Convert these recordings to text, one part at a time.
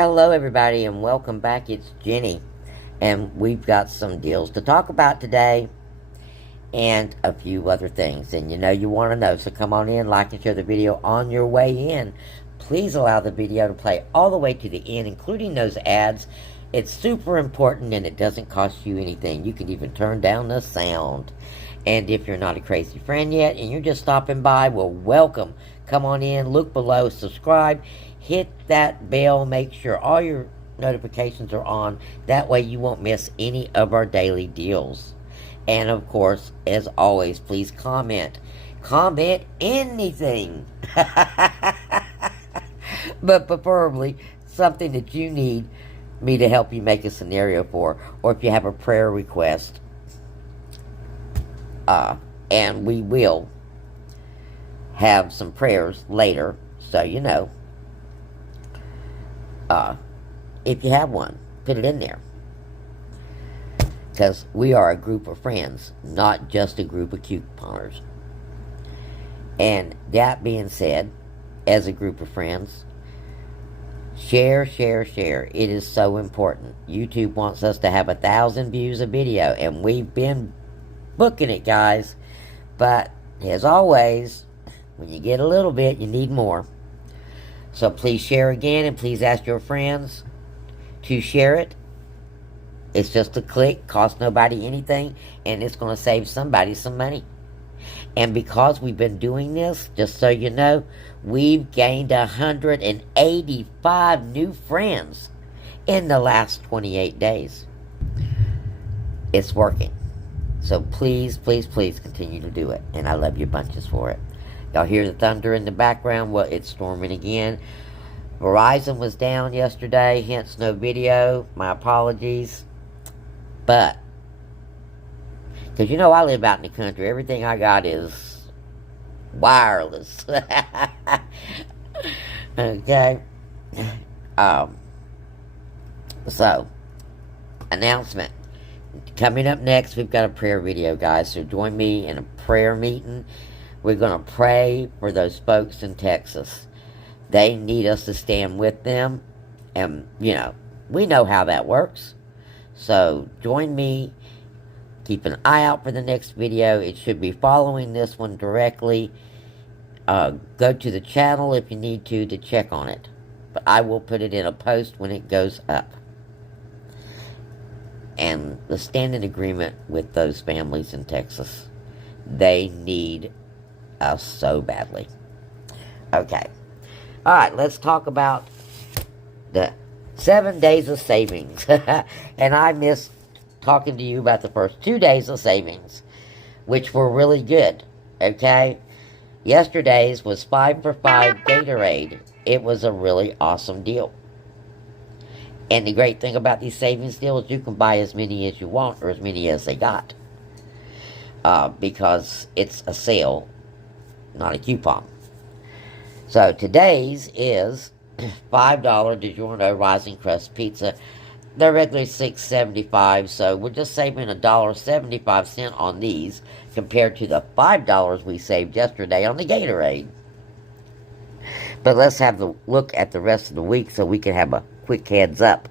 Hello, everybody, and welcome back. It's Jenny, and we've got some deals to talk about today and a few other things. And you want to know, so come on in, like and share the video on your way in. Please allow the video to play all the way to the end, including those ads. It's super important, and it doesn't cost you anything. You can even turn down the sound. And if you're not a Crazee friend yet, and you're just stopping by, well, welcome. Come on in, look below, subscribe, hit that bell, make sure all your notifications are on. That way you won't miss any of our daily deals. And of course, as always, please comment. Comment anything. But preferably something that you need me to help you make a scenario for, or if you have a prayer request. And we will have some prayers later, so you know. If you have one, put it in there. Because we are a group of friends, not just a group of couponers. And that being said, as a group of friends, share. It is so important. YouTube wants us to have 1,000 views a video, and we've been booking it, guys. But as always, when you get a little bit, you need more. So please share again, and please ask your friends to share it. It's just a click, costs nobody anything, and it's going to save somebody some money. And because we've been doing this, just so you know, we've gained 185 new friends in the last 28 days. It's working. So please continue to do it. And I love you bunches for it. Y'all hear the thunder in the background? Well, it's storming again. Verizon was down yesterday, hence no video. My apologies. But, because I live out in the country, everything I got is wireless. Okay. So, announcement. Coming up next, we've got a prayer video, guys. So join me in a prayer meeting. We're going to pray for those folks in Texas. They need us to stand with them. And, we know how that works. So join me. Keep an eye out for the next video. It should be following this one directly. Go to the channel if you need to check on it. But I will put it in a post when it goes up. And let's stand in agreement with those families in Texas. They need us so badly. Okay. All right, let's talk about the 7 days of savings. And I missed talking to you about the first 2 days of savings, which were really good. Okay? Yesterday's was 5 for 5 Gatorade. It was a really awesome deal. And the great thing about these savings deals, you can buy as many as you want, or as many as they got. Because it's a sale, not a coupon. So today's is $5 DiGiorno Rising Crust Pizza. They're regularly $6.75, so we're just saving $1.75 on these compared to the $5 we saved yesterday on the Gatorade. But let's have a look at the rest of the week so we can have a quick heads up.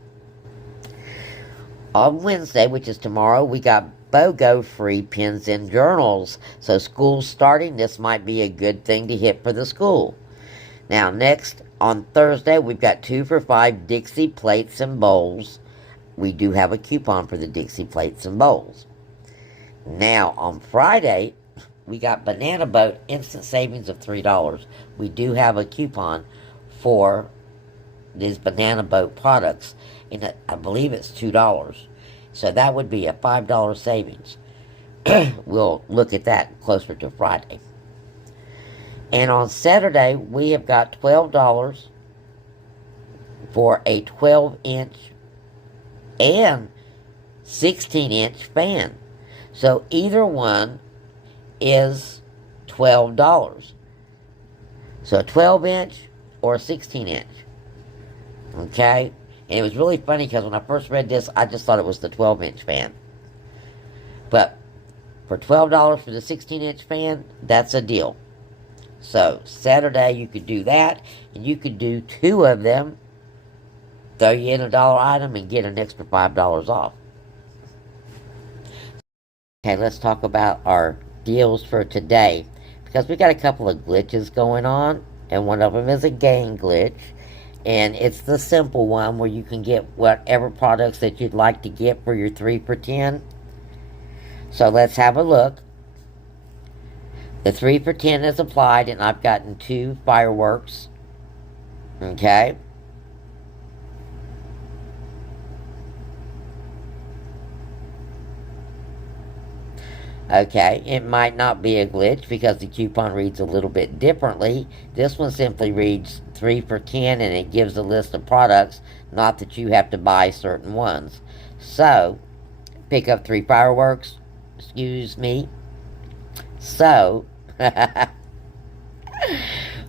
On Wednesday, which is tomorrow, we got BOGO free pens and journals. So school's starting. This might be a good thing to hit for the school. Now, next, on Thursday, we've got 2 for 5 Dixie plates and bowls. We do have a coupon for the Dixie plates and bowls. Now, on Friday, we got Banana Boat instant savings of $3. We do have a coupon for these Banana Boat products, and I believe it's $2. So that would be a $5 savings. We'll look at that closer to Friday. And on Saturday, we have got $12 for a 12-inch and 16-inch fan. So either one is $12. So a 12-inch or a 16-inch. Okay? And it was really funny because when I first read this, I just thought it was the 12-inch fan. But for $12 for the 16-inch fan, that's a deal. So Saturday you could do that, and you could do 2 of them throw you in a dollar item and get an extra $5 off. Okay, let's talk about our deals for today, because we got a couple of glitches going on, and one of them is a gain glitch, and it's the simple one where you can get whatever products that you'd like to get for your 3 for 10. So let's have a look. The 3 for 10 is applied, and I've gotten 2 fireworks. Okay. Okay, it might not be a glitch because the coupon reads a little bit differently. This one simply reads 3 for 10, and it gives a list of products, not that you have to buy certain ones. So, pick up 3 fireworks. Excuse me. So,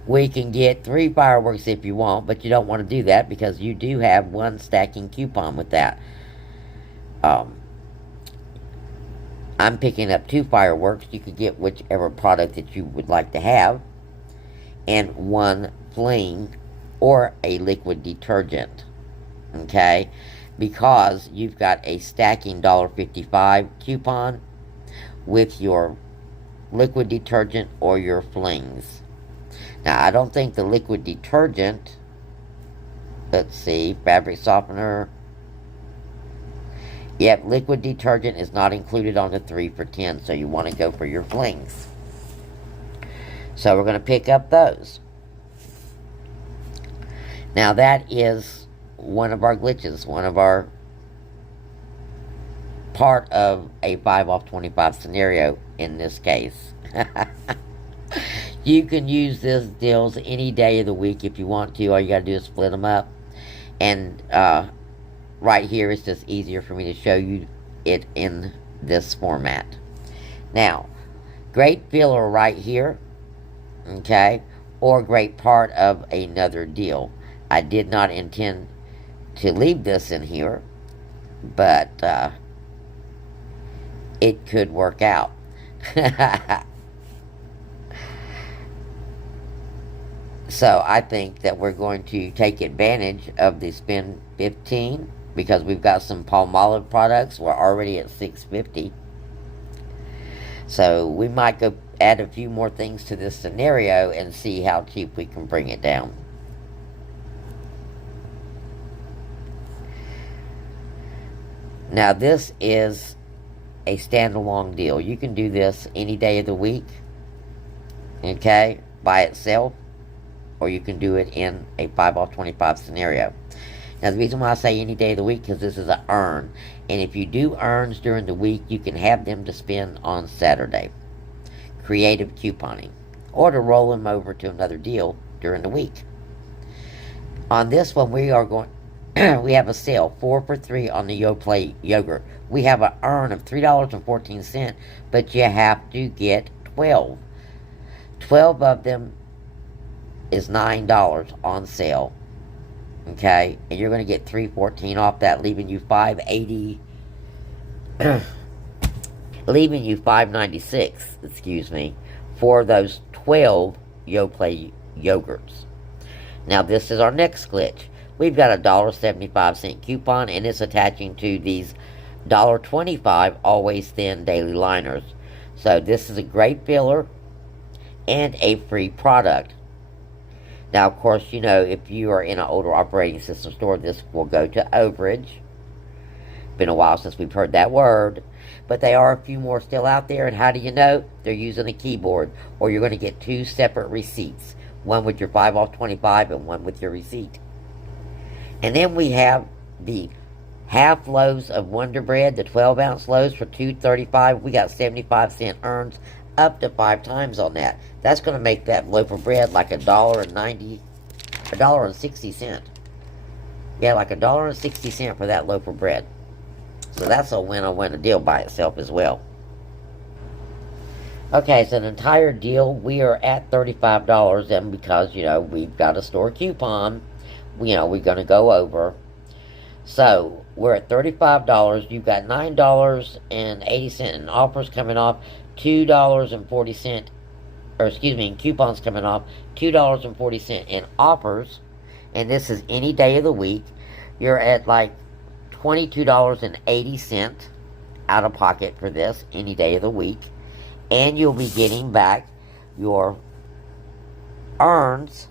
we can get 3 fireworks if you want, but you don't want to do that because you do have 1 stacking coupon with that. I'm picking up 2 fireworks. You could get whichever product that you would like to have, and 1 fling or a liquid detergent. Okay? Because you've got a stacking $1.55 coupon with your liquid detergent or your flings. Now, I don't think the liquid detergent, let's see, fabric softener. Yep, liquid detergent is not included on the 3 for 10, so you want to go for your flings. So we're going to pick up those. Now that is one of our glitches, one of our part of a 5 off 25 scenario in this case. You can use these deals any day of the week if you want to. All you got to do is split them up. And right here, it's just easier for me to show you it in this format. Now, great filler right here, okay, or great part of another deal. I did not intend to leave this in here, but it could work out. So I think that we're going to take advantage of the spend 15 because we've got some Palmolive products. We're already at $6.50. So we might go add a few more things to this scenario and see how cheap we can bring it down. Now this is a standalone deal. You can do this any day of the week, okay, by itself, or you can do it in a 5 off 25 scenario. Now the reason why I say any day of the week, because this is an earn, and if you do earns during the week, you can have them to spend on Saturday. Creative couponing, or to roll them over to another deal during the week. On this one, we are going. We have a sale 4 for 3 on the Yoplait yogurt. We have an earn of $3.14, but you have to get 12. 12 of them is $9 on sale. Okay, and you're going to get $3.14 off that, leaving you $5.80. Leaving you $5.96. Excuse me, for those 12 Yoplait yogurts. Now this is our next glitch. We've got a $1.75 coupon, and it's attaching to these $1.25 Always Thin Daily Liners. So this is a great filler and a free product. Now, of course, you know, if you are in an older operating system store, this will go to overage. Been a while since we've heard that word. But there are a few more still out there, and how do you know? They're using a keyboard, or you're going to get 2 separate receipts. One with your 5 off 25 and one with your receipt. And then we have the half loaves of Wonder Bread, the 12-ounce loaves for $2.35. We got 75-cent earns, up to 5 times on that. That's going to make that loaf of bread like $1.60. Yeah, like $1.60 for that loaf of bread. So that's a win-on-win deal by itself as well. Okay, so the entire deal, we are at $35, and because, you know, we've got a store coupon, you know, we're going to go over. So, we're at $35. You've got $9.80 in offers coming off, $2.40, or excuse me, in coupons coming off, $2.40 in offers. And this is any day of the week. you're at like $22.80 out of pocket for this any day of the week. And you'll be getting back your earns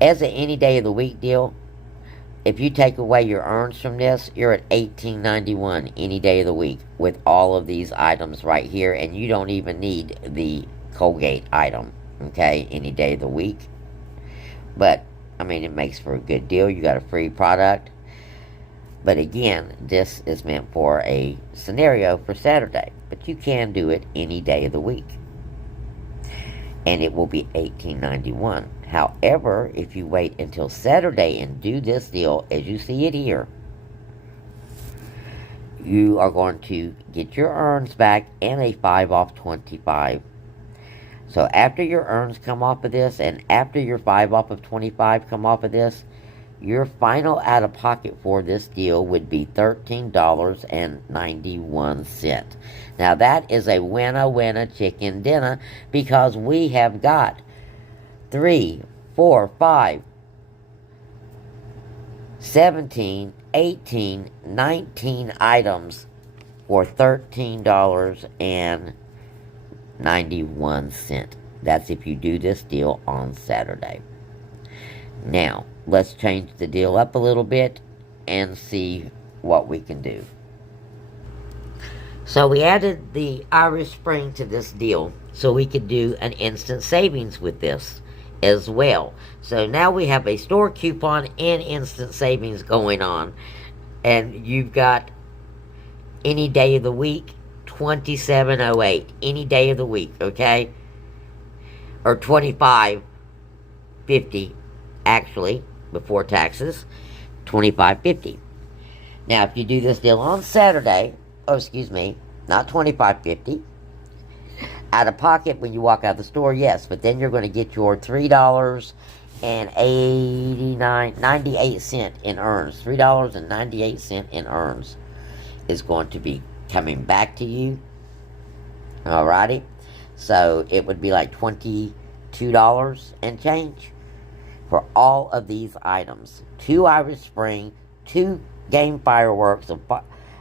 as an any day of the week deal. If you take away your earns from this, you're at $18.91 any day of the week with all of these items right here, and you don't even need the Colgate item, okay, any day of the week. But, I mean, it makes for a good deal. You got a free product. But again, this is meant for a scenario for Saturday. But you can do it any day of the week. And it will be $18.91. However, if you wait until Saturday and do this deal, as you see it here, you are going to get your earns back and a 5 off 25. So after your earns come off of this, and after your 5 off of 25 come off of this, your final out-of-pocket for this deal would be $13.91. Now that is a winner chicken dinner, because we have got 3, 4, 5, 17, 18, 19 items for $13.91. That's if you do this deal on Saturday. Now, let's change the deal up a little bit and see what we can do. So we added the Irish Spring to this deal so we could do an instant savings with this as well. So now we have a store coupon and instant savings going on. And you've got any day of the week, $27.08. Any day of the week, okay? Or $25.50, actually, before taxes. $25.50. Now, if you do this deal on Saturday, not $25.50, out of pocket when you walk out of the store, yes, but then you're going to get your $3.98 in earns. $3.98 in earns is going to be coming back to you. Alrighty? So it would be like $22 and change for all of these items. 2 Irish Spring, 2 Game Fireworks,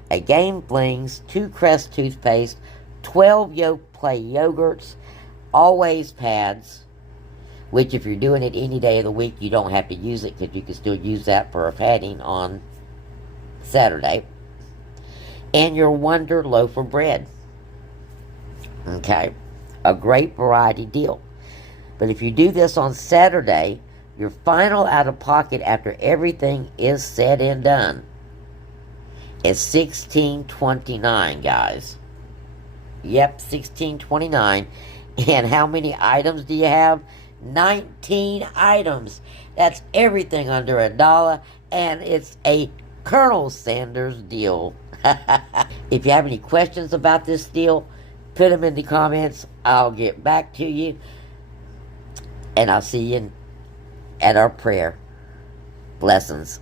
a Game Flings, 2 Crest toothpaste, 12 Yoplait yogurts, Always pads, which if you're doing it any day of the week, you don't have to use it because you can still use that for a padding on Saturday. And your Wonder Loaf of Bread. Okay, a great variety deal. But if you do this on Saturday, your final out-of-pocket after everything is said and done is $16.29, guys. Yep, $16.29. And how many items do you have? 19 items. That's everything under $1, and it's a Colonel Sanders deal. If you have any questions about this deal, put them in the comments. I'll get back to you. And I'll see you at our prayer. Blessings.